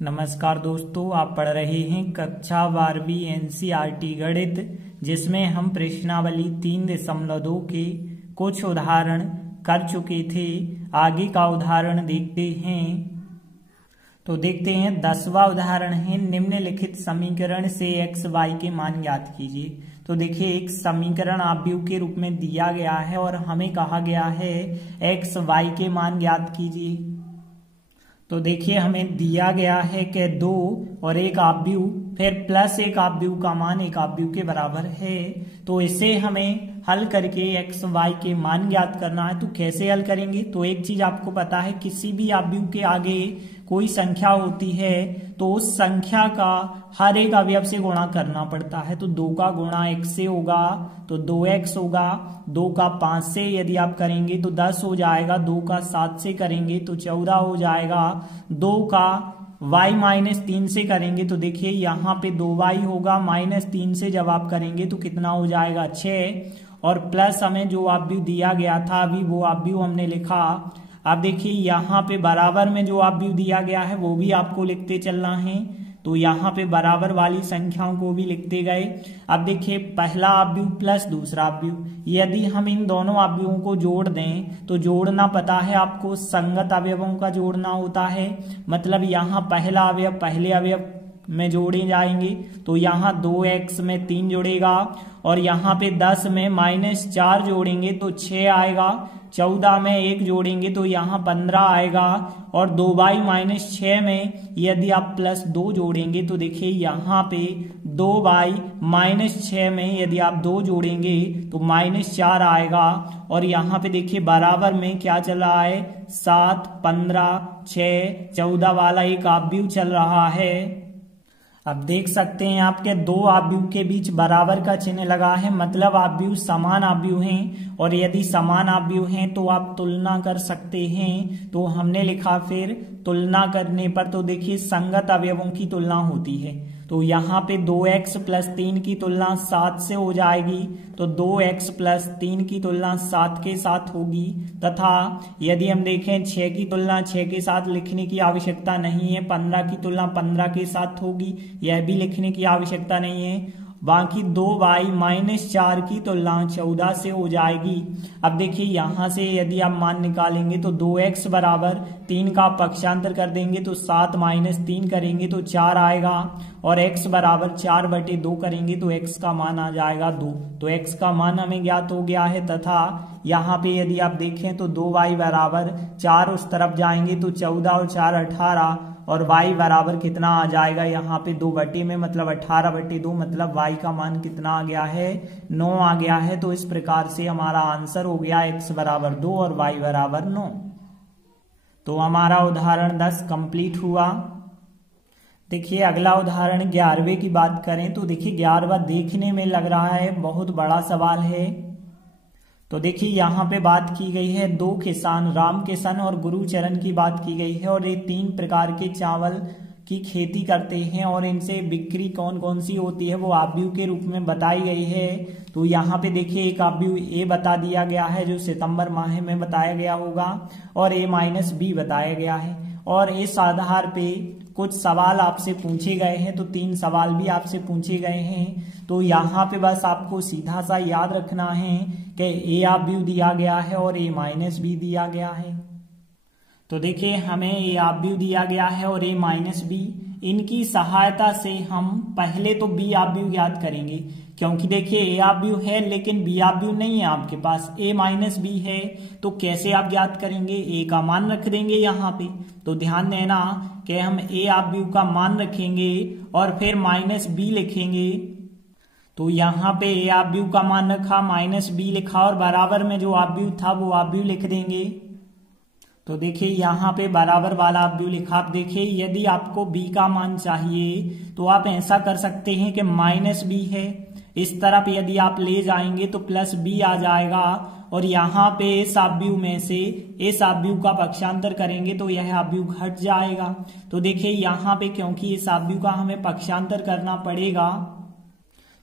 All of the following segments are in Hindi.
नमस्कार दोस्तों, आप पढ़ रहे हैं कक्षा 12वीं एनसीईआरटी गणित, जिसमें हम प्रश्नावली 3.2 के कुछ उदाहरण कर चुके थे। आगे का उदाहरण देखते हैं। तो देखते हैं 10वां उदाहरण है, निम्नलिखित समीकरण से x y के मान ज्ञात कीजिए। तो देखिए, एक समीकरण आव्यूह के रूप में दिया गया है और हमें कहा गया है x y के मान ज्ञात कीजिए। तो देखिए, हमें दिया गया है कि 2 और एक आव्यूह फिर प्लस एक आव्यूह का मान एक आव्यूह के बराबर है। तो इसे हमें हल करके x y के मान ज्ञात करना है। तो कैसे हल करेंगे? तो एक चीज आपको पता है, किसी भी आव्यूह के आगे कोई संख्या होती है तो उस संख्या का हर एक अवयव से गुणा करना पड़ता है। तो 2 का गुणा x से होगा तो 2x होगा, 2 का 5 से यदि आप करेंगे तो 10 हो जाएगा, 2 का 7 से करेंगे तो 14 हो जाएगा, 2 का y-3 से करेंगे तो देखिए यहाँ पे 2y होगा, -3 से जब आप करेंगे तो कितना हो जाएगा 6, और प्लस हमें जो आव्यूह दिया गया था अभी वो आव्यूह हमने लिखा। अब देखिए यहाँ पे बराबर में जो आव्यूह दिया गया है वो भी आपको लिखते चलना है। तो यहाँ पे बराबर वाली संख्याओं को भी लिखते गए। अब देखिए, पहला आव्यूह प्लस दूसरा आव्यूह, यदि हम इन दोनों आव्यूहों को जोड़ दें तो जोड़ना पता है आपको, संगत अवयवों का जोड़ना होता है। मतलब यहाँ पहला अवयव पहले अवयव में जोड़े जाएंगे तो यहाँ 2x में 3 जुड़ेगा, और यहाँ पे 10 में -4 जोड़ेंगे तो 6 आएगा, 14 में 1 जोड़ेंगे तो यहाँ 15 आएगा, और 2y-6 में यदि आप +2 जोड़ेंगे तो देखिए यहाँ पे 2y-6 में यदि आप 2 जोड़ेंगे तो -4 आएगा, और यहाँ पे देखिए बराबर में क्या चल रहा है, 7, 15, 6, 14 वाला एक आव्यूह चल रहा है। अब देख सकते हैं आपके दो आव्यूह के बीच बराबर का चिन्ह लगा है, मतलब आव्यूह समान आव्यूह हैं, और यदि समान आव्यूह हैं तो आप तुलना कर सकते हैं। तो हमने लिखा फिर तुलना करने पर, तो देखिए संगत अवयवों की तुलना होती है। तो यहाँ पे 2x + 3 की तुलना 7 से हो जाएगी, तो 2x + 3 की तुलना 7 के साथ होगी, तथा यदि हम देखें 6 की तुलना 6 के साथ लिखने की आवश्यकता नहीं है, 15 की तुलना 15 के साथ होगी, यह भी लिखने की आवश्यकता नहीं है। बाकी 2y-4 की तुलना 14 से हो जाएगी। अब देखिए यहाँ से यदि आप मान निकालेंगे तो 2x बराबर 3 का पक्षांतर कर देंगे तो 7 - 3 करेंगे तो 4 आएगा, और x बराबर 4/2 करेंगे तो x का मान आ जाएगा 2। तो x का मान हमें ज्ञात हो गया है, तथा यहाँ पे यदि आप देखें तो 2y बराबर 4 उस तरफ जाएंगे तो 14 और 4 18, और y बराबर कितना आ जाएगा यहाँ पे 2 में, मतलब 18/2, मतलब y का मान कितना आ गया है, 9 आ गया है। तो इस प्रकार से हमारा आंसर हो गया x बराबर 2 और y बराबर 9। तो हमारा उदाहरण 10 कंप्लीट हुआ। देखिए अगला उदाहरण 11वें की बात करें तो देखिए 11वां देखने में लग रहा है बहुत बड़ा सवाल है। तो देखिए यहाँ पे बात की गई है 2 किसान, राम किशन और गुरुचरण की बात की गई है, और ये 3 प्रकार के चावल की खेती करते हैं और इनसे बिक्री कौन कौन सी होती है वो आव्यूह के रूप में बताई गई है। तो यहाँ पे देखिए एक आव्यूह ए बता दिया गया है जो सितंबर माह में बताया गया होगा, और a-b बताया गया है, और इस आधार पे कुछ सवाल आपसे पूछे गए हैं। तो 3 सवाल भी आपसे पूछे गए हैं। तो यहाँ पे बस आपको सीधा सा याद रखना है कि ए आव्यूह दिया गया है और a-b दिया गया है। तो देखिए हमें ए आव्यूह दिया गया है और a-b, इनकी सहायता से हम पहले तो b आव्यूह ज्ञात करेंगे, क्योंकि देखिए ए आव्यूह है लेकिन b आव्यूह नहीं है आपके पास, a-b है। तो कैसे आप ज्ञात करेंगे? a का मान रख देंगे यहाँ पे। तो ध्यान देना कि हम a आव्यूह का मान रखेंगे और फिर -b लिखेंगे। तो यहाँ पे a आव्यूह का मान रखा, -b लिखा, और बराबर में जो आव्यूह था वो आव्यूह लिख देंगे। तो देखिए यहाँ पे बराबर वाला आव्यूह लिखा। आप देखिए यदि आपको b का मान चाहिए तो आप ऐसा कर सकते हैं कि -b है, इस तरफ यदि आप ले जाएंगे तो +b आ जाएगा, और यहाँ पे इस आव्यूह में से इस आव्यूह का पक्षांतर करेंगे तो यह आव्यूह घट जाएगा। तो देखिए यहाँ पे क्योंकि इस आव्यूह का हमें पक्षांतर करना पड़ेगा,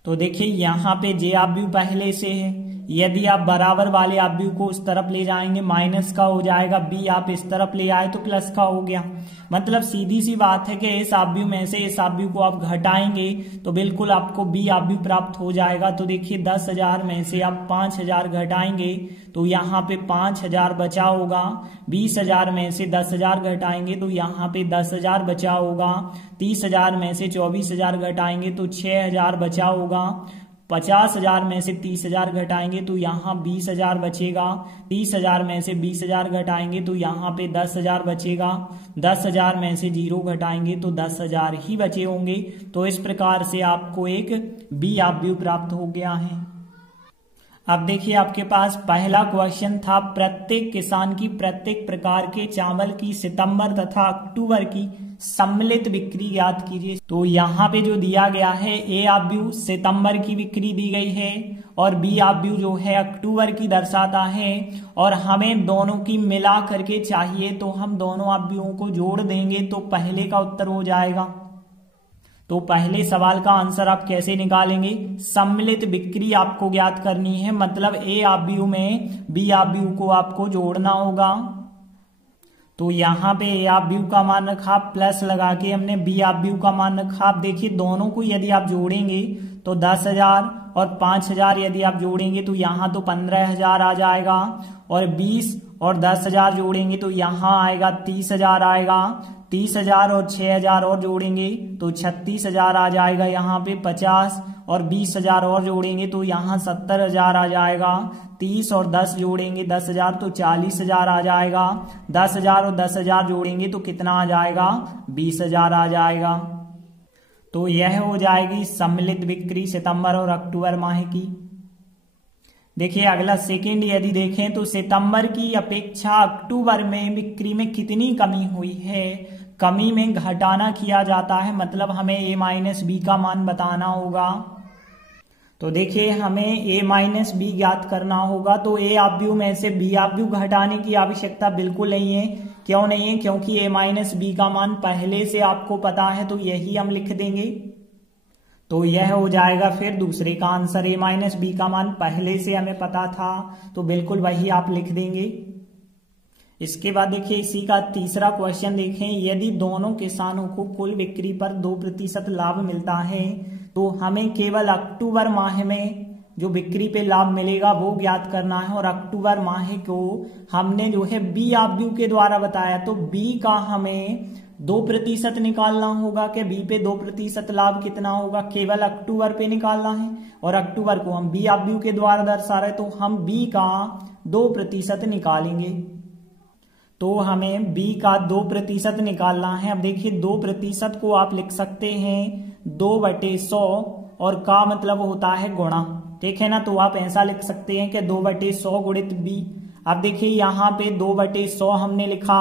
तो देखिए यहाँ पे जे आव्यूह पहले से है, यदि आप बराबर वाले आव्यूह को उस तरफ ले जाएंगे माइनस का हो जाएगा, बी आप इस तरफ ले आए तो प्लस का हो गया। मतलब सीधी सी बात है कि इस आव्यूह में से इस आव्यूह को आप घटाएंगे तो बिल्कुल आपको बी आव्यूह प्राप्त हो जाएगा। तो देखिए 10,000 में से आप 5,000 घटाएंगे तो यहाँ पे 5,000 बचा होगा। 20,000 में से 10,000 घटाएंगे तो यहाँ पे 10,000 बचा होगा। 30,000 में से 24,000 घटाएंगे तो 6,000 बचा होगा। 50,000 में से 30,000 घटाएंगे तो यहाँ 20,000 बचेगा। 30,000 में से 20,000 घटाएंगे तो यहाँ पे 10,000 बचेगा। 10,000 में से 0 घटाएंगे तो 10,000 ही बचे होंगे। तो इस प्रकार से आपको एक बी आव्यूह प्राप्त हो गया है। अब देखिए आपके पास पहला क्वेश्चन था प्रत्येक किसान की प्रत्येक प्रकार के चावल की सितंबर तथा अक्टूबर की सम्मिलित बिक्री ज्ञात कीजिए। तो यहाँ पे जो दिया गया है ए आव्यूह सितंबर की बिक्री दी गई है और बी आव्यूह जो है अक्टूबर की दर्शाता है और हमें दोनों की मिला करके चाहिए तो हम दोनों आव्यूहों को जोड़ देंगे तो पहले का उत्तर हो जाएगा। तो पहले सवाल का आंसर आप कैसे निकालेंगे? सम्मिलित बिक्री आपको ज्ञात करनी है, मतलब ए आव्यूह में बी आव्यूह को आपको जोड़ना होगा। तो यहाँ पे ए आव्यूह का मान रखा, प्लस लगा के हमने बी आव्यूह का मान रखा। आप देखिए दोनों को यदि आप जोड़ेंगे तो 10,000 और 5,000 यदि आप जोड़ेंगे तो यहाँ तो 15,000 आ जाएगा और 20 और 10,000 जोड़ेंगे तो यहाँ आएगा 30,000 आएगा। 30,000 और 6,000 और जोड़ेंगे तो 36,000 आ जाएगा। यहाँ पे 50 और 20,000 और जोड़ेंगे तो यहाँ 70,000 आ जाएगा। 30 और 10 जोड़ेंगे 10,000 तो 40,000 आ जाएगा। 10,000 और 10,000 जोड़ेंगे तो कितना आ जाएगा? 20,000 आ जाएगा। तो यह हो जाएगी सम्मिलित बिक्री सितंबर और अक्टूबर माह की। देखिए अगला सेकंड यदि देखें तो सितंबर की अपेक्षा अक्टूबर में बिक्री में कितनी कमी हुई है? कमी में घटाना किया जाता है, मतलब हमें ए माइनस बी का मान बताना होगा। तो देखिए हमें ए माइनस बी ज्ञात करना होगा। तो ए आव्यूह में से बी आव्यूह घटाने की आवश्यकता बिल्कुल नहीं है। क्यों नहीं है? क्योंकि ए माइनस बी का मान पहले से आपको पता है तो यही हम लिख देंगे। तो यह हो जाएगा फिर दूसरे का आंसर। ए माइनस बी का मान पहले से हमें पता था तो बिल्कुल वही आप लिख देंगे। इसके बाद देखिए इसी का तीसरा क्वेश्चन देखें, यदि दोनों किसानों को कुल बिक्री पर 2% लाभ मिलता है तो हमें केवल अक्टूबर माह में जो बिक्री पे लाभ मिलेगा वो ज्ञात करना है। और अक्टूबर माह को हमने जो है बी आव्यूह के द्वारा बताया, तो बी का हमें 2% निकालना होगा कि बी पे 2% लाभ कितना होगा, केवल अक्टूबर पे निकालना है। और अक्टूबर को हम बी आव्यूह के द्वारा दर्शा रहे तो हम बी का 2% निकालेंगे। तो हमें बी का 2% निकालना है। अब देखिए 2% को आप लिख सकते हैं 2/100 और का मतलब होता है गुणा, ठीक है ना। तो आप ऐसा लिख सकते हैं कि 2/100 गुणित बी। अब देखिए यहाँ पे 2/100 हमने लिखा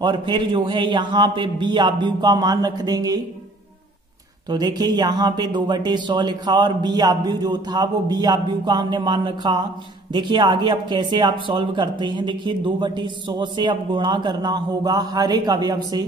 और फिर जो है यहाँ पे बी आव्यूह का मान रख देंगे। तो देखिए यहाँ पे 2/100 लिखा और बी आव्यूह जो था वो बी आव्यूह का हमने मान रखा। देखिए आगे अब कैसे आप सॉल्व करते हैं, देखिए 2/100 से अब गुणा करना होगा हर एक अवयव से,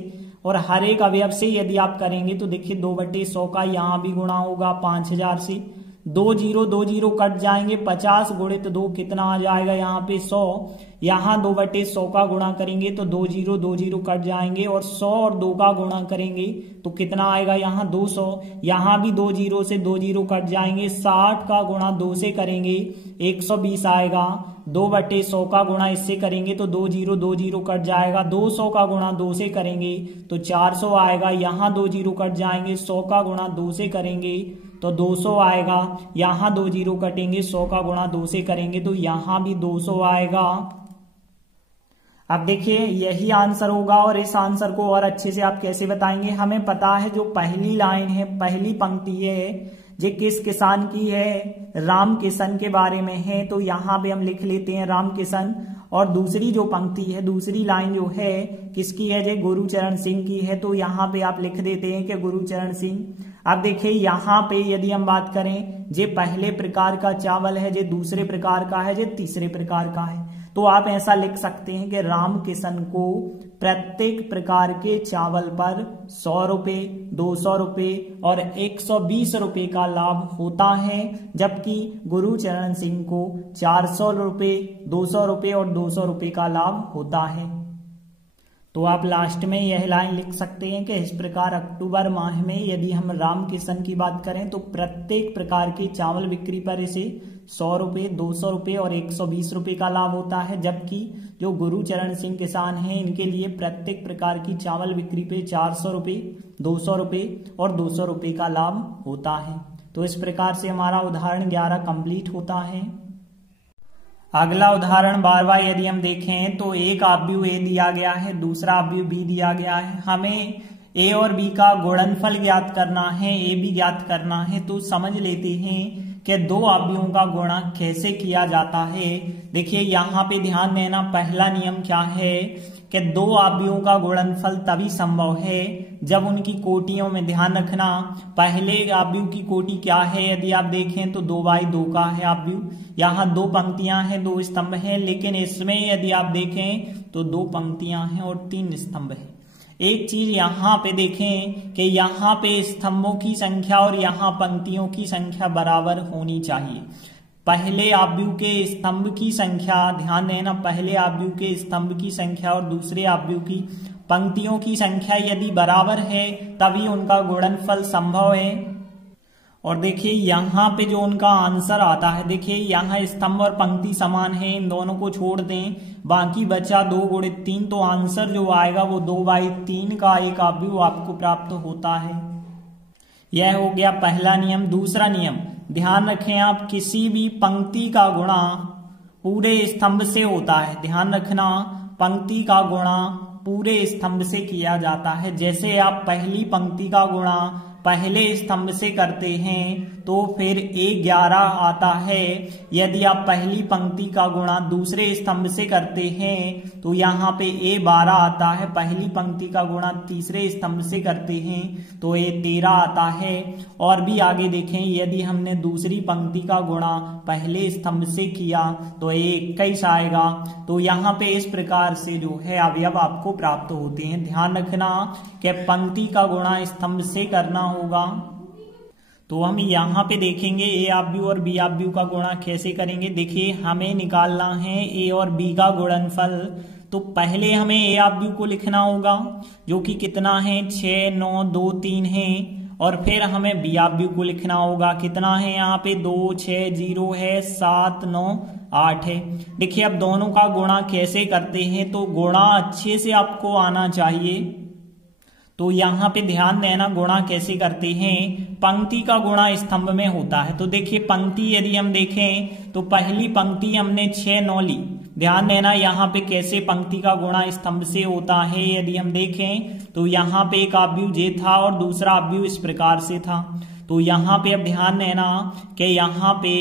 और हर एक अवयव से यदि आप करेंगे तो देखिए 2/100 का यहाँ भी गुणा होगा 5,000 से। 2 0 कट जाएंगे, 50 गुणित 2 कितना आ जाएगा यहाँ पे 100। यहाँ 2/100 का गुणा करेंगे तो 2 0 कट जाएंगे और 100 और 2 का गुणा करेंगे तो कितना आएगा यहाँ 200। यहाँ भी 2 0 से 2 0 कट जाएंगे, 60 का गुणा 2 से करेंगे 120 आएगा। 2/100 का गुणा इससे करेंगे तो 2 0 कट जाएगा। 200 का गुणा 2 से करेंगे तो 400 आएगा। यहाँ 2 0 कट जाएंगे, 100 का गुणा 2 से करेंगे तो 200 आएगा। यहाँ 2 0 कटेंगे, 100 का गुणा 2 से करेंगे तो यहाँ भी 200 आएगा। अब देखिए यही आंसर होगा। और इस आंसर को और अच्छे से आप कैसे बताएंगे, हमें पता है जो पहली लाइन है, पहली पंक्ति है, ये किस किसान की है, राम किशन के बारे में है। तो यहाँ पे हम लिख लेते हैं राम किशन। और दूसरी जो पंक्ति है, दूसरी लाइन जो है किसकी है, ये गुरुचरण सिंह की है। तो यहाँ पे आप लिख देते हैं कि गुरुचरण सिंह। अब देखिए यहाँ पे यदि हम बात करें, ये पहले प्रकार का चावल है, ये दूसरे प्रकार का है, ये तीसरे प्रकार का है। तो आप ऐसा लिख सकते हैं कि राम किशन को प्रत्येक प्रकार के चावल पर 100 रुपये, 200 रुपये और 120 रुपये का लाभ होता है, जबकि गुरुचरण सिंह को 400 रुपये, 200 रुपये और 200 रुपये का लाभ होता है। तो आप लास्ट में यह लाइन लिख सकते हैं कि इस प्रकार अक्टूबर माह में यदि हम राम किशन की बात करें तो प्रत्येक प्रकार के चावल बिक्री पर इसे 100 रुपये, 200 रुपये और 120 रुपये का लाभ होता है, जबकि जो गुरुचरण सिंह किसान हैं इनके लिए प्रत्येक प्रकार की चावल बिक्री पे 400 रुपये, 200 रुपये और 200 रुपये का लाभ होता है। तो इस प्रकार से हमारा उदाहरण 11 कंप्लीट होता है। अगला उदाहरण 12वां यदि हम देखें तो एक आव्यूह ए दिया गया है, दूसरा आव्यूह बी दिया गया है। हमें ए और बी का गुणनफल ज्ञात करना है, ए बी ज्ञात करना है। तो समझ लेते हैं कि दो आव्यूहों का गुणा कैसे किया जाता है। देखिए यहाँ पे ध्यान देना, पहला नियम क्या है कि दो आव्यूहों का गुणनफल तभी संभव है जब उनकी कोटियों में, ध्यान रखना, पहले आव्यूह की कोटि क्या है यदि आप देखें तो 2/2 का है आव्यूह। यहाँ 2 पंक्तियां हैं, 2 स्तंभ हैं, लेकिन इसमें यदि आप देखें तो 2 पंक्तियां हैं और 3 स्तंभ हैं। एक चीज यहाँ पे देखें कि यहाँ पे स्तंभों की संख्या और यहाँ पंक्तियों की संख्या बराबर होनी चाहिए। पहले आव्यूह के स्तंभ की संख्या, ध्यान देना, पहले आव्यूह के स्तंभ की संख्या और दूसरे आव्यूह की पंक्तियों की संख्या यदि बराबर है तभी उनका गुणनफल संभव है। और देखिए यहाँ पे जो उनका आंसर आता है, देखिए यहाँ स्तंभ और पंक्ति समान है, इन दोनों को छोड़ दें, बाकी बचा 2 × 3, तो आंसर जो आएगा वो 2/3 का एक आव्यूह आपको प्राप्त होता है। यह हो गया पहला नियम। दूसरा नियम, ध्यान रखें आप, किसी भी पंक्ति का गुणा पूरे स्तंभ से होता है। ध्यान रखना, पंक्ति का गुणा पूरे स्तंभ से किया जाता है। जैसे आप पहली पंक्ति का गुणा पहले स्तंभ से करते हैं तो फिर A11 आता है। यदि आप पहली पंक्ति का गुणा दूसरे स्तंभ से करते हैं तो यहाँ पे A12 आता है। पहली पंक्ति का गुणा तीसरे स्तंभ से करते हैं तो A13 आता है। और भी आगे देखें, यदि हमने दूसरी पंक्ति का गुणा पहले स्तंभ से किया तो A21 आएगा। तो यहाँ पे इस प्रकार से जो है अवयव आपको प्राप्त होते हैं। ध्यान रखना कि पंक्ति का गुणा स्तंभ से करना होगा। तो हम यहाँ पे देखेंगे ए आव्यूह और बी आव्यूह का गुणा कैसे करेंगे। देखिए हमें निकालना है ए और बी का गुणनफल। तो पहले हमें ए आव्यूह को लिखना होगा जो कि कितना है, 6, 9, 2, 3 है। और फिर हमें बी आव्यूह को लिखना होगा, कितना है यहाँ पे 2, 6, 0 है, 7, 9, 8 है। देखिए अब दोनों का गुणा कैसे करते हैं, तो गुणा अच्छे से आपको आना चाहिए। तो यहाँ पे ध्यान देना, गुणा कैसे करते हैं। पंक्ति का गुणा स्तंभ में होता है। तो देखिए पंक्ति यदि हम देखें तो पहली पंक्ति हमने 6, 9 ली। ध्यान देना यहाँ पे कैसे पंक्ति का गुणा स्तंभ से होता है। यदि हम देखें तो यहाँ पे एक आव्यूह जे था और दूसरा आव्यूह इस प्रकार से था। तो यहाँ पे अब ध्यान देना कि यहाँ पे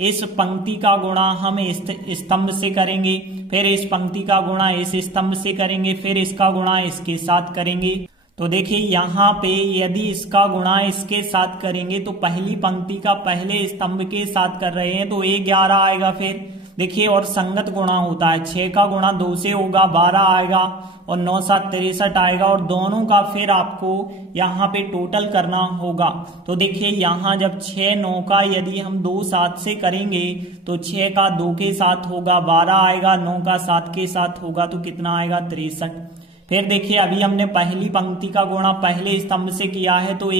इस पंक्ति का गुणा हम इस स्तंभ से करेंगे, फिर इस पंक्ति का गुणा इस स्तंभ से करेंगे, फिर इसका गुणा इसके साथ करेंगे। तो देखिए यहाँ पे यदि इसका गुणा इसके साथ करेंगे तो पहली पंक्ति का पहले स्तंभ के साथ कर रहे हैं तो A11 आएगा। फिर देखिए और संगत गुणा होता है, 6 का गुणा 2 से होगा, 12 आएगा और 9, 7, 63 आएगा। और दोनों का फिर आपको यहाँ पे टोटल करना होगा। तो देखिए यहाँ जब 6, 9 का यदि हम 2, 7 से करेंगे तो 6 का 2 के साथ होगा 12 आएगा, 9 का 7 के साथ होगा तो कितना आएगा 63। फिर देखिए अभी हमने पहली पंक्ति का गुणा पहले स्तंभ से किया है तो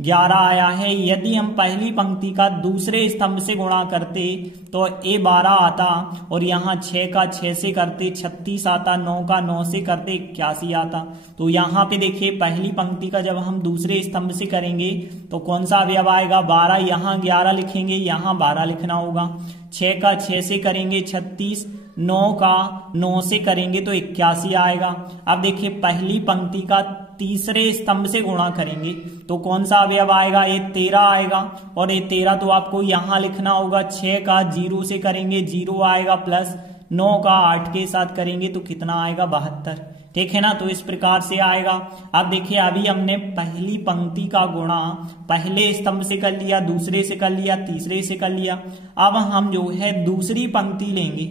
11 आया है। यदि हम पहली पंक्ति का दूसरे स्तंभ से गुणा करते तो A12 आता और यहाँ 6 का 6 से करते 36 आता, 9 का 9 से करते 81 आता। तो यहाँ पे देखिए पहली पंक्ति का जब हम दूसरे स्तंभ से करेंगे तो कौन सा अवयव आएगा, 12। यहाँ 11 लिखेंगे, यहाँ 12 लिखना होगा। 6 का 6 से करेंगे 36, 9 का 9 से करेंगे तो 81 आएगा। अब देखिए पहली पंक्ति का तीसरे स्तंभ से गुणा करेंगे तो कौन सा अवयव आएगा, A13 आएगा। और A13 तो आपको यहाँ लिखना होगा, 6 का 0 से करेंगे 0 आएगा, प्लस 9 का 8 के साथ करेंगे तो कितना आएगा 72। ठीक है ना। तो इस प्रकार से आएगा। अब देखिए अभी हमने पहली पंक्ति का गुणा पहले स्तंभ से कर लिया, दूसरे से कर लिया, तीसरे से कर लिया। अब हम जो है दूसरी पंक्ति लेंगे।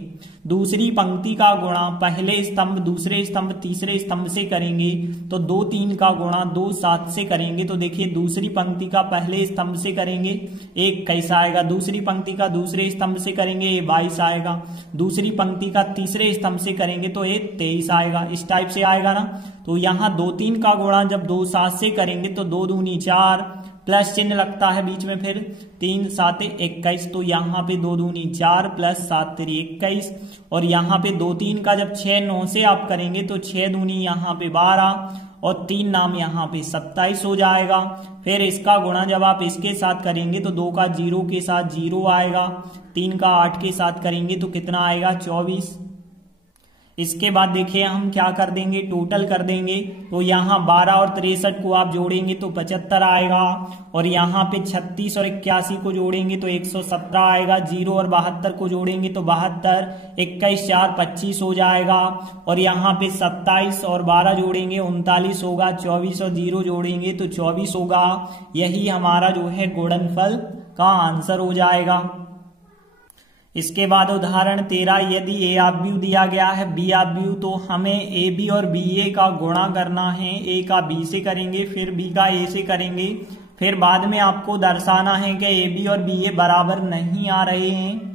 दूसरी पंक्ति का गुणा पहले स्तंभ, दूसरे स्तंभ, तीसरे स्तंभ से करेंगे तो 2 3 का गुणा 2 7 से करेंगे तो देखिए दूसरी पंक्ति का पहले स्तंभ से करेंगे 21 आएगा, दूसरी पंक्ति का दूसरे स्तंभ से करेंगे 22 आएगा, दूसरी पंक्ति का तीसरे स्तंभ से करेंगे तो ये 23 आएगा। इस टाइप से आएगा ना। तो यहाँ 2 3 का गुणा जब 2 7 से करेंगे तो 2 दूनी 4, प्लस चिन्ह लगता है बीच में, फिर 3 7 21, तो यहाँ पे 2 दूनी 4 प्लस 7 3 21, और यहाँ पे 2 3 का जब 6 9 से आप करेंगे तो 6 दूनी यहाँ पे 12 और 3 नाम यहाँ पे 27 हो जाएगा। फिर इसका गुणा जब आप इसके साथ करेंगे तो 2 का 0 के साथ 0 आएगा, 3 का 8 के साथ करेंगे तो कितना आएगा 24। इसके बाद देखिए हम क्या कर देंगे, टोटल कर देंगे। तो यहाँ 12 और 63 को आप जोड़ेंगे तो 75 आएगा, और यहाँ पे 36 और 81 को जोड़ेंगे तो 117 आएगा, 0 और 72 को जोड़ेंगे तो 72, 21 4 25 हो जाएगा, और यहाँ पे 27 और 12 जोड़ेंगे 39 होगा, 24 और 0 जोड़ेंगे तो 24 होगा। यही हमारा जो है गुणनफल का आंसर हो जाएगा। इसके बाद उदाहरण 13, यदि ए आव्यूह दिया गया है बी आव्यूह तो हमें ए बी और बी ए का गुणा करना है। ए का बी से करेंगे, फिर बी का ए से करेंगे, फिर बाद में आपको दर्शाना है कि ए बी और बी ए बराबर नहीं आ रहे हैं।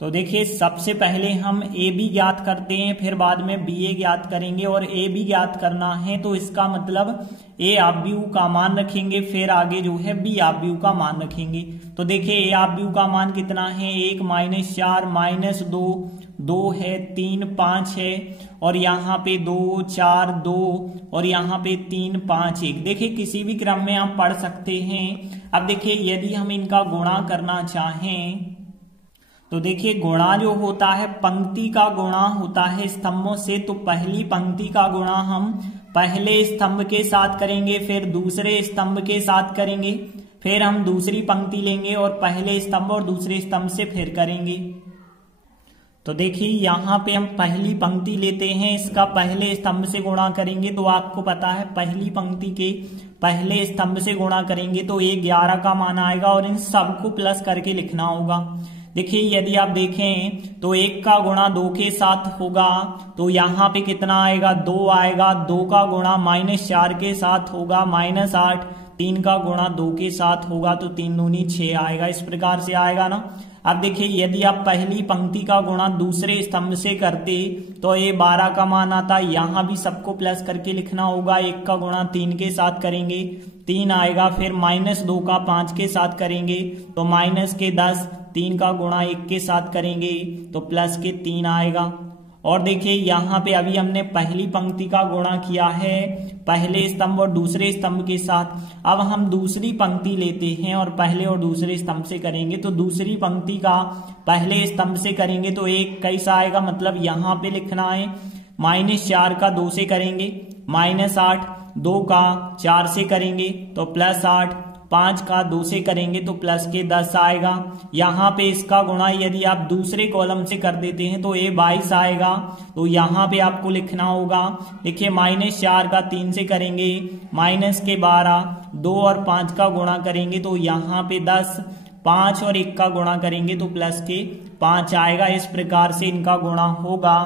तो देखिए सबसे पहले हम ए बी ज्ञात करते हैं, फिर बाद में बी ए ज्ञात करेंगे, और ए बी ज्ञात करना है तो इसका मतलब ए आव्यूह का मान रखेंगे, फिर आगे जो है बी आव्यूह का मान रखेंगे। तो देखिए ए आव्यूह का मान कितना है, 1 -4 -2 2 है, 3 5 है, और यहाँ पे 2 4 2 और यहाँ पे 3 5 1। देखिए किसी भी क्रम में आप पढ़ सकते हैं। अब देखिए यदि हम इनका गुणा करना चाहें तो देखिए गुणा जो होता है पंक्ति का गुणा होता है स्तंभों से, तो पहली पंक्ति का गुणा हम पहले स्तंभ के साथ करेंगे, फिर दूसरे स्तंभ के साथ करेंगे, फिर हम दूसरी पंक्ति लेंगे और पहले स्तंभ और दूसरे स्तंभ से फिर करेंगे। तो देखिए यहाँ पे हम पहली पंक्ति लेते हैं, इसका पहले स्तंभ से गुणा करेंगे तो आपको पता है पहली पंक्ति के पहले स्तंभ से गुणा करेंगे तो ये 11 का मान आएगा, और इन सबको प्लस करके लिखना होगा। देखिए यदि आप देखें तो 1 का गुणा 2 के साथ होगा तो यहाँ पे कितना आएगा 2 आएगा, 2 का गुणा -4 के साथ होगा -8, 3 का गुणा 2 के साथ होगा तो 3 दूनी 6 आएगा। इस प्रकार से आएगा ना। अब देखिए यदि आप पहली पंक्ति का गुणा दूसरे स्तंभ से करते तो ये 12 का मान आता, यहाँ भी सबको प्लस करके लिखना होगा। 1 का गुणा 3 के साथ करेंगे 3 आएगा, फिर -2 का 5 के साथ करेंगे तो -10, 3 का गुणा 1 के साथ करेंगे तो +3 आएगा। और देखिए यहाँ पे अभी हमने पहली पंक्ति का गुणा किया है पहले स्तंभ और दूसरे स्तंभ के साथ। अब हम दूसरी पंक्ति लेते हैं और पहले और दूसरे स्तंभ से करेंगे, तो दूसरी पंक्ति का पहले स्तंभ से करेंगे तो 21 आएगा, मतलब यहाँ पे लिखना है। -4 का 2 से करेंगे -8, 2 का 4 से करेंगे तो +8, 5 का 2 से करेंगे तो +10 आएगा। यहाँ पे इसका गुणा यदि आप दूसरे कॉलम से कर देते हैं तो ये 22 आएगा, तो यहाँ पे आपको लिखना होगा। देखिए -4 का 3 से करेंगे -12, 2 और 5 का गुणा करेंगे तो यहाँ पे 10, 5 और 1 का गुणा करेंगे तो +5 आएगा। इस प्रकार से इनका गुणा होगा,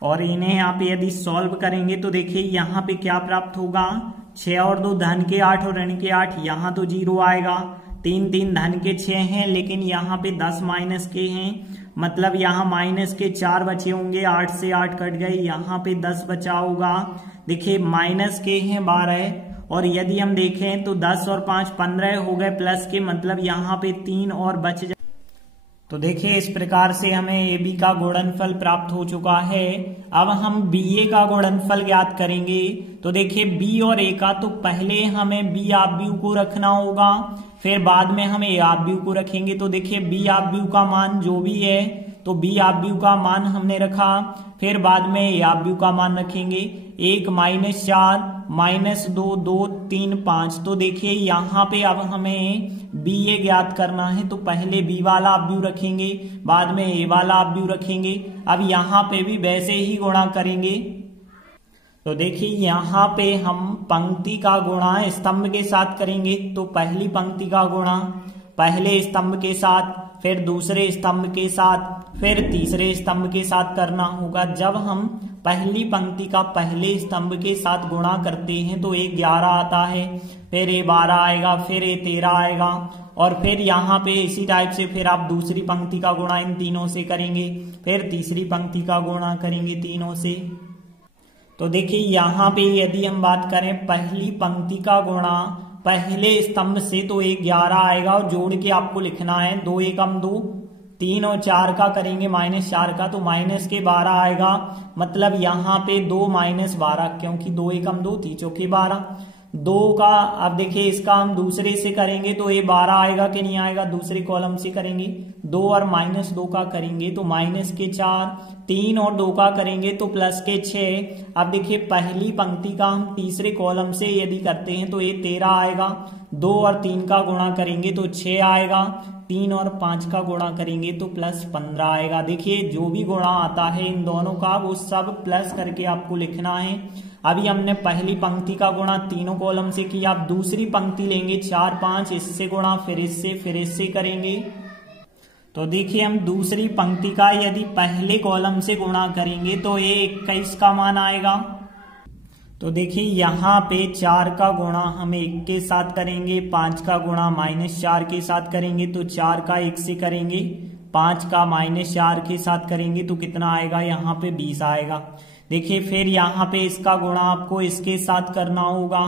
और इन्हें आप यदि सॉल्व करेंगे तो देखिए यहाँ पे क्या प्राप्त होगा। 6 और 2 धन के 8 और ऋण के 8, यहाँ तो 0 आएगा। 3 3 धन के 6 हैं, लेकिन यहाँ पे 10 माइनस के हैं, मतलब यहाँ माइनस के 4 बचे होंगे। 8 से 8 कट गए, यहाँ पे 10 बचा होगा। देखिए माइनस के हैं 12, और यदि हम देखें तो 10 और 5 15 हो गए प्लस के, मतलब यहाँ पे 3 और बच जाए। तो देखिए इस प्रकार से हमें ए बी का गुणनफल प्राप्त हो चुका है। अब हम बी ए का गुणनफल ज्ञात करेंगे। तो देखिए बी और ए का, तो पहले हमें बी आव्यूह को रखना होगा, फिर बाद में हम ए आव्यूह को रखेंगे। तो देखिए बी आव्यूह का मान जो भी है, तो बी आव्यूह का मान हमने रखा, फिर बाद में ए आव्यूह का मान रखेंगे। 1 -4 -2 2 3 5। तो देखिए यहाँ पे अब हमें बी ए ज्ञात करना है, तो पहले बी वाला आव्यूह रखेंगे, बाद में ए वाला आव्यूह रखेंगे। अब यहाँ पे भी वैसे ही गुणा करेंगे। तो देखिए यहाँ पे हम पंक्ति का गुणा स्तंभ के साथ करेंगे, तो पहली पंक्ति का गुणा पहले स्तंभ के साथ, फिर दूसरे स्तंभ के साथ, फिर तीसरे स्तंभ के साथ करना होगा। जब हम पहली पंक्ति का पहले स्तंभ के साथ गुणा करते हैं तो ये 11 आता है, फिर ये 12 आएगा, फिर ये 13 आएगा, और फिर यहाँ पे इसी टाइप से फिर आप दूसरी पंक्ति का गुणा इन तीनों से करेंगे, फिर तीसरी पंक्ति का गुणा करेंगे तीनों से। तो देखिए यहाँ पे यदि हम बात करें पहली पंक्ति का गुणा पहले स्तंभ से तो ये 11 आएगा, और जोड़ के आपको लिखना है 2 एकम 2, 3 और 4 का करेंगे -4 का तो माइनस के 12 आएगा। मतलब यहाँ पे 2 - 12, क्योंकि 2 एकम 2, 3 चौके 12, 2 का अब देखिए इसका हम दूसरे से करेंगे तो ये 12 आएगा कि नहीं आएगा, दूसरे कॉलम से करेंगे 2 और -2 का करेंगे तो माइनस के 4, 3 और 2 का करेंगे तो प्लस के 6। अब देखिए पहली पंक्ति का हम तीसरे कॉलम से यदि करते हैं तो ये 13 आएगा, 2 और 3 का गुणा करेंगे तो 6 आएगा, 3 और 5 का गुणा करेंगे तो +15 आएगा। देखिए जो भी गुणा आता है इन दोनों का वो सब प्लस करके आपको लिखना है। अभी हमने पहली पंक्ति का गुणा तीनों कॉलम से किया, आप दूसरी पंक्ति लेंगे 4, 5, इससे गुणा फिर इससे करेंगे। तो देखिए हम दूसरी पंक्ति का यदि पहले कॉलम से गुणा करेंगे तो ये 21 का मान आएगा। तो देखिए यहाँ पे 4 का गुणा हम 1 के साथ करेंगे, 5 का गुणा -4 के साथ करेंगे तो 4 का 1 से करेंगे, 5 का -4 के साथ करेंगे तो कितना आएगा, यहाँ पे 20 आएगा। देखिए फिर यहाँ पे इसका गुणा आपको इसके साथ करना होगा।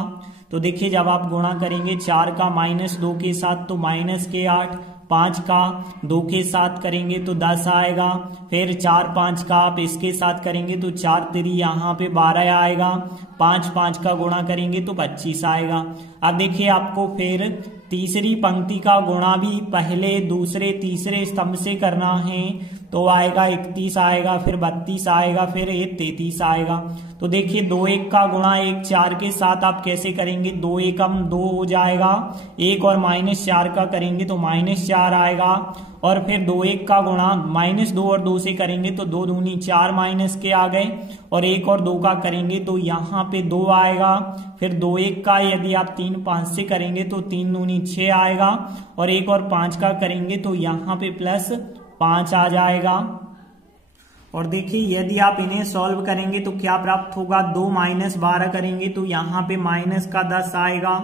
तो देखिए जब आप गुणा करेंगे 4 का -2 के साथ तो -8, 5 का 2 के साथ करेंगे तो 10 आएगा, फिर 4, 5 का आप इसके साथ करेंगे तो 4 3 यहाँ पे 12 आएगा, 5 5 का गुणा करेंगे तो 25 आएगा। अब देखिए आपको फिर तीसरी पंक्ति का गुणा भी पहले दूसरे तीसरे स्तंभ से करना है तो आएगा 31 आएगा, फिर 32 आएगा, फिर 33 आएगा। तो देखिए 2 1 का गुणा 1 4 के साथ आप कैसे करेंगे, 2 एकम 2 हो जाएगा, 1 और -4 का करेंगे तो -4 आएगा, और फिर 2 1 का गुणा -2 और 2 से करेंगे तो 2 दूनी 4 माइनस के आ गए, और 1 और 2 का करेंगे तो यहाँ पे 2 आएगा। फिर 2 1 का यदि आप 3 5 से करेंगे तो 3 दूनी 6 आएगा, और 1 और 5 का करेंगे तो यहाँ पे +5 आ जाएगा। और देखिए यदि आप इन्हें सॉल्व करेंगे तो क्या प्राप्त होगा, 2 - 12 करेंगे तो यहाँ पे -10 आएगा,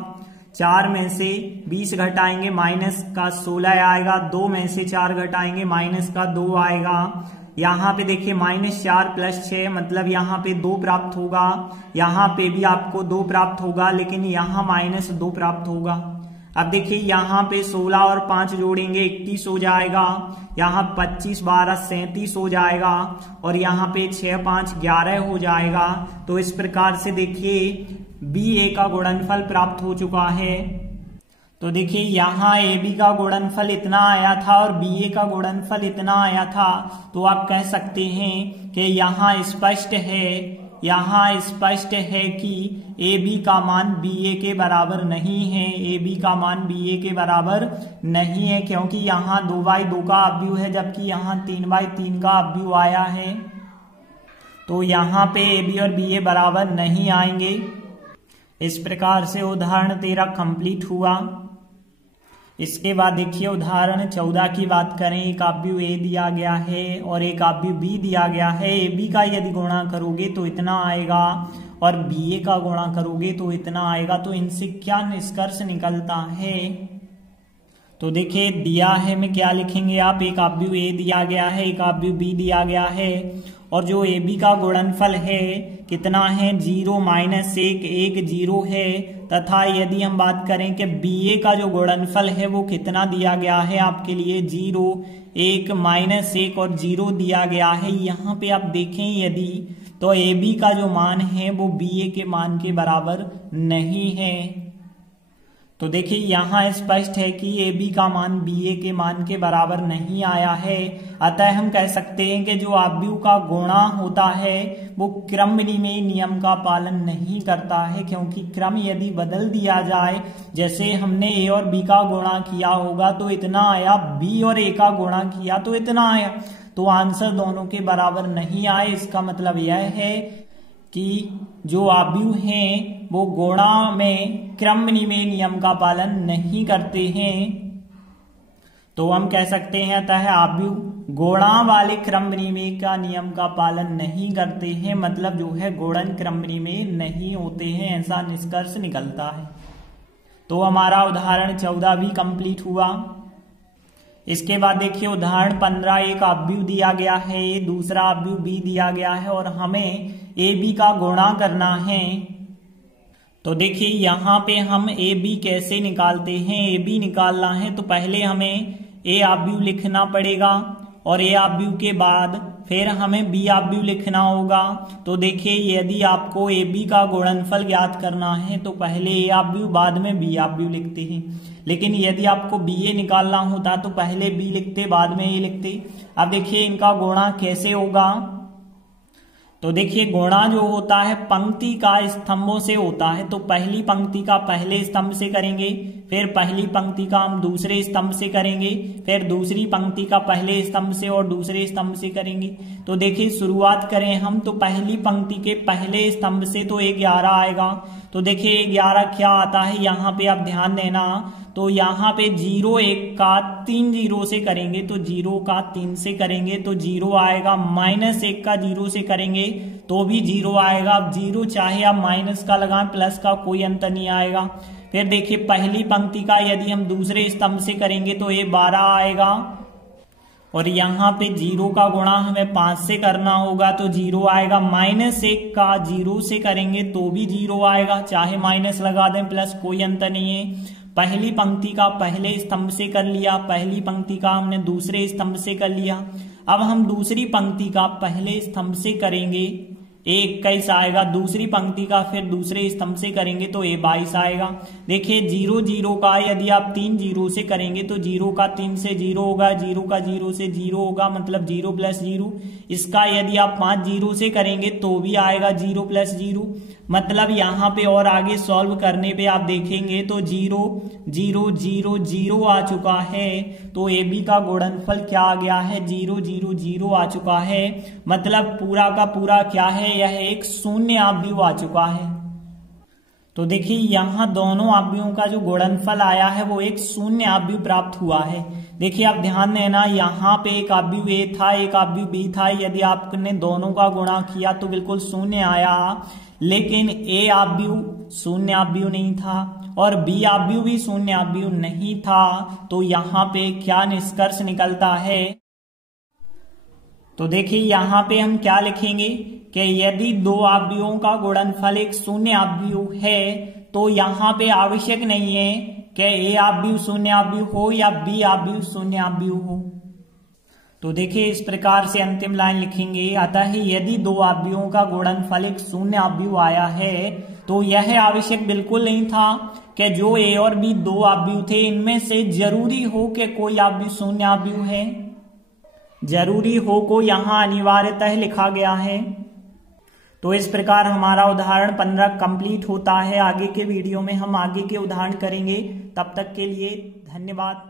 4 में से 20 घटाएंगे -16 आएगा, 2 में से 4 घटाएंगे -2 आएगा। यहाँ पे देखिए -4 + 6 मतलब यहाँ पे 2 प्राप्त होगा, यहाँ पे भी आपको 2 प्राप्त होगा, लेकिन यहाँ -2 प्राप्त होगा। अब देखिए यहाँ पे 16 और 5 जोड़ेंगे 21 हो जाएगा, यहाँ 25 12 37 हो जाएगा, और यहाँ पे 6 5 11 हो जाएगा। तो इस प्रकार से देखिए BA का गुणनफल प्राप्त हो चुका है। तो देखिए यहाँ AB का गुणनफल इतना आया था और BA का गुणनफल इतना आया था, तो आप कह सकते हैं कि यहाँ स्पष्ट है कि AB का मान BA के बराबर नहीं है, AB का मान BA के बराबर नहीं है, क्योंकि यहाँ 2/2 का अवयव है जबकि यहाँ 3/3 का अवयव आया है। तो यहाँ पे AB और BA बराबर नहीं आएंगे। इस प्रकार से उदाहरण 13 कंप्लीट हुआ। इसके बाद देखिए उदाहरण 14 की बात करें, एक अवयव A दिया गया है और एक अवयव B दिया गया है। AB का यदि गुणा करोगे तो इतना आएगा और BA का गुणा करोगे तो इतना आएगा। तो इनसे क्या निष्कर्ष निकलता है, तो देखिए दिया है में क्या लिखेंगे आप, एक अवयव A दिया गया है, एक अवयव B दिया गया है, और जो AB का गुणनफल है कितना है 0 - 1 0 है, तथा यदि हम बात करें कि BA का जो गुणनफल है वो कितना दिया गया है आपके लिए 0 1 -1 और 0 दिया गया है। यहाँ पे आप देखें यदि तो AB का जो मान है वो BA के मान के बराबर नहीं है। तो देखिए यहाँ स्पष्ट है कि AB का मान BA के मान के बराबर नहीं आया है। अतः हम कह सकते हैं कि जो अवयव का गुणा होता है वो क्रम विनिमय नियम का पालन नहीं करता है, क्योंकि क्रम यदि बदल दिया जाए, जैसे हमने A और B का गुणा किया होगा तो इतना आया, B और A का गुणा किया तो इतना आया, तो आंसर दोनों के बराबर नहीं आए। इसका मतलब यह है कि जो अवयव हैं वो गुणा में क्रम विनिमय नियम का पालन नहीं करते हैं। तो हम कह सकते हैं अतः आव्यूह गुणा वाले क्रम विनिमय का नियम का पालन नहीं करते हैं, मतलब जो है गुणन क्रम विनिमय नहीं होते हैं, ऐसा निष्कर्ष निकलता है। तो हमारा उदाहरण 14 भी कंप्लीट हुआ। इसके बाद देखिए उदाहरण 15, एक आव्यूह दिया गया है, दूसरा आव्यूह बी दिया गया है और हमें ए बी का गुणा करना है। तो देखिए यहाँ पे हम ए बी कैसे निकालते हैं। ए बी निकालना है तो पहले हमें ए आव्यूह लिखना पड़ेगा और ए आव्यूह के बाद फिर हमें बी आव्यूह लिखना होगा। तो देखिए यदि आपको ए बी का गुणनफल ज्ञात करना है तो पहले ए आव्यूह बाद में बी आव्यूह लिखते हैं, लेकिन यदि आपको बी ए निकालना होता तो पहले बी लिखते बाद में ए लिखते। अब देखिए इनका गुणा कैसे होगा। तो देखिए गुणा जो होता है पंक्ति का स्तंभों से होता है, तो पहली पंक्ति का पहले स्तंभ से करेंगे, फिर पहली पंक्ति का हम दूसरे स्तंभ से करेंगे, फिर दूसरी पंक्ति का पहले स्तंभ से और दूसरे स्तंभ से करेंगे। तो देखिए शुरुआत करें हम तो पहली पंक्ति के पहले स्तंभ से तो 11 आएगा। तो देखिए 11 क्या आता है, यहाँ पे आप ध्यान देना। तो यहाँ पे 0 1 का 3 0 से करेंगे तो 0 का 3 से करेंगे तो 0 आएगा, -1 का 0 से करेंगे तो भी 0 आएगा। अब 0 चाहे आप माइनस का लगाएं प्लस का कोई अंतर नहीं आएगा। फिर देखिए पहली पंक्ति का यदि हम दूसरे स्तंभ से करेंगे तो ये 12 आएगा और यहाँ पे 0 का गुणा हमें 5 से करना होगा तो 0 आएगा। -1 का 0 से करेंगे तो भी 0 आएगा, चाहे माइनस लगा दें प्लस कोई अंतर नहीं है। पहली पंक्ति का पहले स्तंभ से कर लिया, पहली पंक्ति का हमने दूसरे स्तंभ से कर लिया। अब हम दूसरी पंक्ति का पहले स्तंभ से करेंगे, 21 आएगा। दूसरी पंक्ति का फिर दूसरे स्तंभ से करेंगे तो 22 आएगा। देखिए 0 0 का यदि आप 3 0 से करेंगे तो 0 का 3 से 0 होगा, 0 का 0 से 0 होगा, मतलब 0 + 0। इसका यदि आप 5 0 से करेंगे तो भी आएगा 0 + 0। मतलब यहाँ पे और आगे सॉल्व करने पे आप देखेंगे तो 0 0 0 0 आ चुका है। तो ए बी का गुणनफल क्या आ गया है, 0 0 0 आ चुका है। मतलब पूरा का पूरा क्या है, यह एक शून्य आव्यूह आ चुका है। तो देखिए यहाँ दोनों आव्यूहों का जो गुणनफल आया है वो एक शून्य आव्यूह प्राप्त हुआ है। देखिए आप ध्यान देना, यहाँ पे एक आव्यूह ए था, एक आव्यूह बी था। यदि आपने दोनों का गुणा किया तो बिल्कुल शून्य आया, लेकिन ए आव्यूह शून्य आव्यूह नहीं था और बी आव्यूह भी शून्य आव्यूह नहीं था। तो यहाँ पे क्या निष्कर्ष निकलता है। तो देखिए यहाँ पे हम क्या लिखेंगे कि यदि दो आव्यूहों का गुणनफल एक शून्य आव्यूह है तो यहाँ पे आवश्यक नहीं है कि ए आव्यूह शून्य आव्यूह हो या बी आव्यूह शून्य आव्यूह हो। तो देखिए इस प्रकार से अंतिम लाइन लिखेंगे, अतः यदि दो आव्यूहों का गुणनफल एक शून्य आव्यूह आया है तो यह आवश्यक बिल्कुल नहीं था कि जो ए और बी दो आव्यूह थे इनमें से जरूरी हो कि कोई आव्यूह शून्य आव्यूह है। जरूरी हो को यहाँ अनिवार्यतः लिखा गया है। तो इस प्रकार हमारा उदाहरण 15 कंप्लीट होता है। आगे के वीडियो में हम आगे के उदाहरण करेंगे। तब तक के लिए धन्यवाद।